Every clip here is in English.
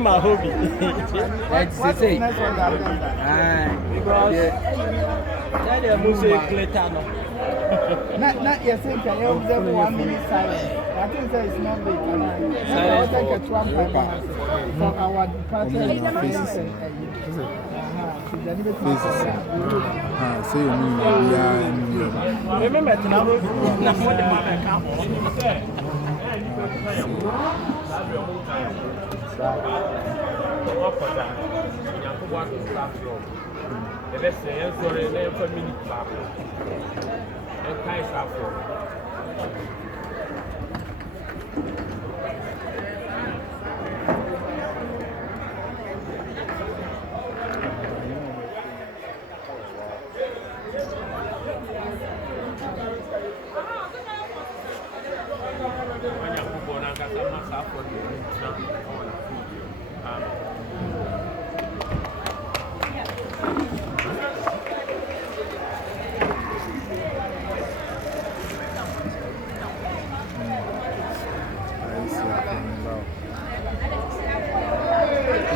My hobby. That's the thing. Because that is music glitter. Not yes, I observe 1 minute silence. I think that is not big. Silence for our department. Remember to know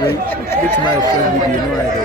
It's my friend, you know,